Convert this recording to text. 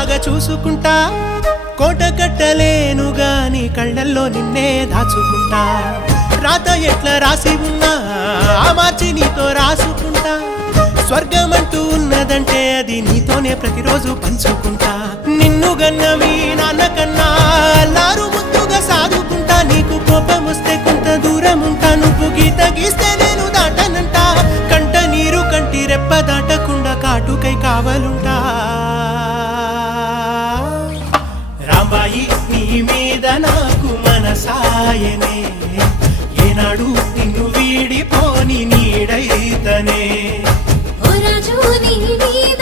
బాగా చూసుకుంటా కోట కట్టలేను గాని కళ్ళల్లో నిన్నే దాచుకుంటా రాత ఎట్లా రాసి ఉన్నా ఆ మార్చి నీతో రాసుకుంటా స్వర్గమంటూ ఉన్నదంటే అది నీతోనే ప్రతిరోజు పంచుకుంటా నిన్ను గన్న మీ నాన్న కన్నా అల్లారు ముద్దుగా సాదుకుంటా నీకు కోపం వస్తే కొంత దూరం ఉంటా నువ్వు గీత గీస్తే నేను దాటనంట కంట నీరు కంటి రెప్ప దాటకుండా కాటుకై కావలుంటా రాంబాయి నీ మీద నాకు మనసాయనే ఏనాడు నిన్ను వీడిపోని నీడైతనే ఓ రాజు నీ మీద